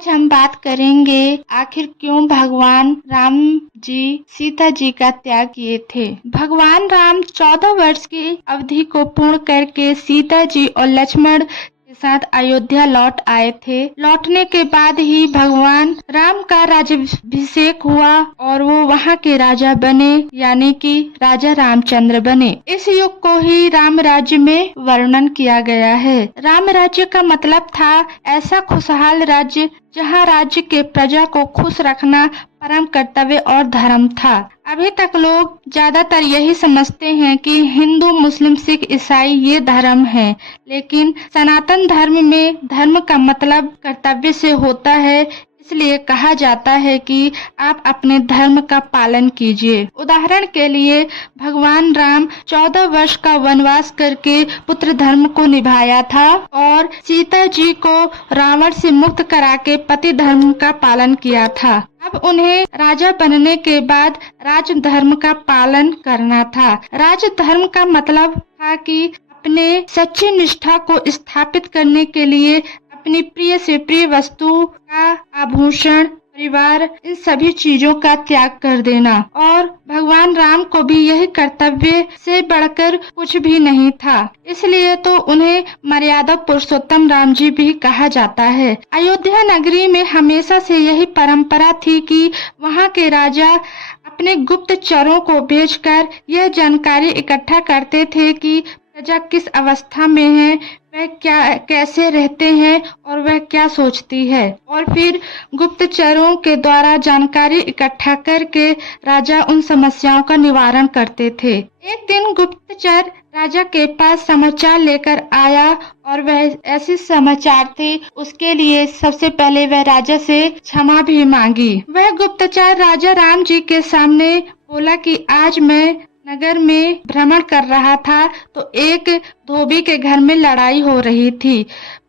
आज हम बात करेंगे आखिर क्यों भगवान राम जी सीता जी का त्याग किए थे। भगवान राम 14 वर्ष की अवधि को पूर्ण करके सीता जी और लक्ष्मण के साथ अयोध्या लौट आए थे। लौटने के बाद ही भगवान राम का राज्याभिषेक हुआ और वो वहाँ के राजा बने, यानी कि राजा रामचंद्र बने। इस युग को ही राम राज्य में वर्णन किया गया है। राम राज्य का मतलब था ऐसा खुशहाल राज्य जहाँ राज्य के प्रजा को खुश रखना परम कर्तव्य और धर्म था। अभी तक लोग ज्यादातर यही समझते हैं कि हिंदू, मुस्लिम, सिख, ईसाई ये धर्म है, लेकिन सनातन धर्म में धर्म का मतलब कर्तव्य से होता है। इसलिए कहा जाता है कि आप अपने धर्म का पालन कीजिए। उदाहरण के लिए भगवान राम 14 वर्ष का वनवास करके पुत्र धर्म को निभाया था और सीता जी को रावण से मुक्त करा के पति धर्म का पालन किया था। अब उन्हें राजा बनने के बाद राज धर्म का पालन करना था। राज धर्म का मतलब था कि अपने सच्ची निष्ठा को स्थापित करने के लिए अपनी प्रिय से प्रिय वस्तु का आभूषण, परिवार, इन सभी चीजों का त्याग कर देना। और भगवान राम को भी यही कर्तव्य से बढ़कर कुछ भी नहीं था, इसलिए तो उन्हें मर्यादा पुरुषोत्तम राम जी भी कहा जाता है। अयोध्या नगरी में हमेशा से यही परंपरा थी कि वहाँ के राजा अपने गुप्तचरों को भेजकर यह जानकारी इकट्ठा करते थे कि प्रजा किस अवस्था में है, वह क्या कैसे रहते हैं और वह क्या सोचती है, और फिर गुप्तचरों के द्वारा जानकारी इकट्ठा करके राजा उन समस्याओं का निवारण करते थे। एक दिन गुप्तचर राजा के पास समाचार लेकर आया और वह ऐसे समाचार थे, उसके लिए सबसे पहले वह राजा से क्षमा भी मांगी। वह गुप्तचर राजा राम जी के सामने बोला कि आज मैं नगर में भ्रमण कर रहा था तो एक धोबी के घर में लड़ाई हो रही थी।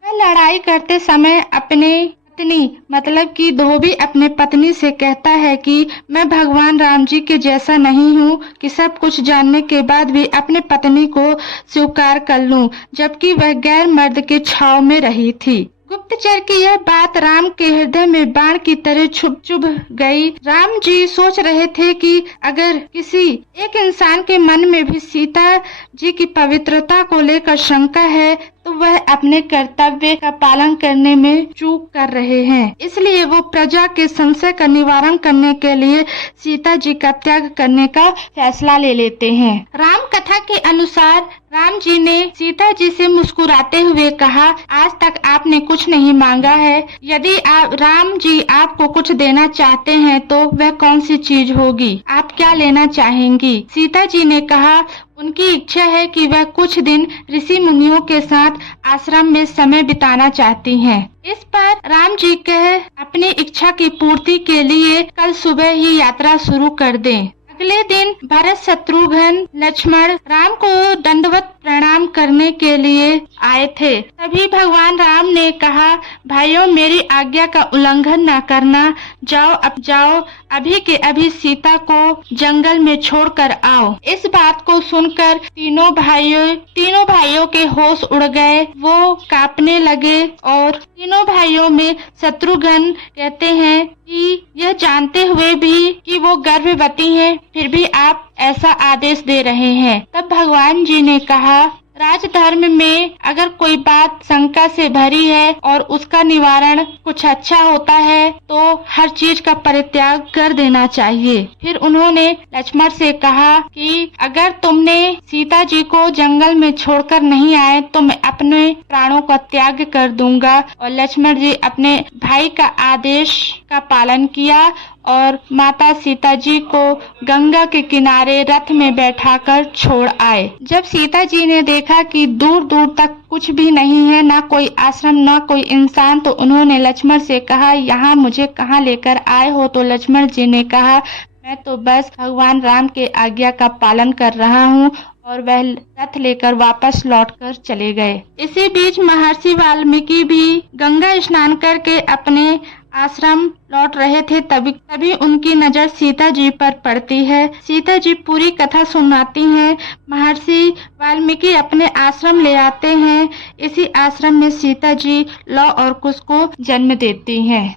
वह लड़ाई करते समय अपने पत्नी मतलब कि धोबी अपने पत्नी से कहता है कि मैं भगवान राम जी के जैसा नहीं हूँ कि सब कुछ जानने के बाद भी अपने पत्नी को स्वीकार कर लूं, जबकि वह गैर मर्द के छाव में रही थी। गुप्तचर की यह बात राम के हृदय में बाण की तरह चुभ गई। राम जी सोच रहे थे कि अगर किसी एक इंसान के मन में भी सीता जी की पवित्रता को लेकर शंका है तो वह अपने कर्तव्य का पालन करने में चूक कर रहे हैं। इसलिए वो प्रजा के संशय का निवारण करने के लिए सीता जी का त्याग करने का फैसला ले लेते हैं। राम कथा के अनुसार राम जी ने सीता जी से मुस्कुराते हुए कहा, आज तक आपने कुछ नहीं मांगा है। यदि राम जी आपको कुछ देना चाहते हैं तो वह कौन सी चीज होगी? आप क्या लेना चाहेंगी? सीता जी ने कहा उनकी इच्छा है कि वह कुछ दिन ऋषि मुनियों के साथ आश्रम में समय बिताना चाहती हैं। इस पर राम जी कह अपनी इच्छा की पूर्ति के लिए कल सुबह ही यात्रा शुरू कर दें। अगले दिन भरत, शत्रुघ्न, लक्ष्मण राम को दंडवत प्रणाम करने के लिए आए थे। तभी भगवान राम ने कहा, भाइयों मेरी आज्ञा का उल्लंघन न करना, जाओ अभी के अभी सीता को जंगल में छोड़कर आओ। इस बात को सुनकर तीनों भाइयों के होश उड़ गए, वो कांपने लगे। और तीनों भाइयों में शत्रुघ्न कहते हैं कि यह जानते हुए भी कि वो गर्भवती हैं, फिर भी आप ऐसा आदेश दे रहे हैं। तब भगवान जी ने कहा, राजधर्म में अगर कोई बात शंका से भरी है और उसका निवारण कुछ अच्छा होता है तो हर चीज का परित्याग कर देना चाहिए। फिर उन्होंने लक्ष्मण से कहा कि अगर तुमने सीता जी को जंगल में छोड़कर नहीं आए तो मैं अपने प्राणों का त्याग कर दूंगा। और लक्ष्मण जी अपने भाई का आदेश का पालन किया और माता सीता जी को गंगा के किनारे रथ में बैठाकर छोड़ आए। जब सीता जी ने देखा कि दूर दूर तक कुछ भी नहीं है, ना कोई आश्रम ना कोई इंसान, तो उन्होंने लक्ष्मण से कहा, यहाँ मुझे कहाँ लेकर आए हो? तो लक्ष्मण जी ने कहा, मैं तो बस भगवान राम के आज्ञा का पालन कर रहा हूँ। और वह रथ लेकर वापस लौटकर चले गए। इसी बीच महर्षि वाल्मीकि भी गंगा स्नान करके अपने आश्रम लौट रहे थे। तभी उनकी नजर सीता जी पर पड़ती है। सीता जी पूरी कथा सुनाती हैं। महर्षि वाल्मीकि अपने आश्रम ले आते हैं। इसी आश्रम में सीता जी लौ और कुश को जन्म देती हैं।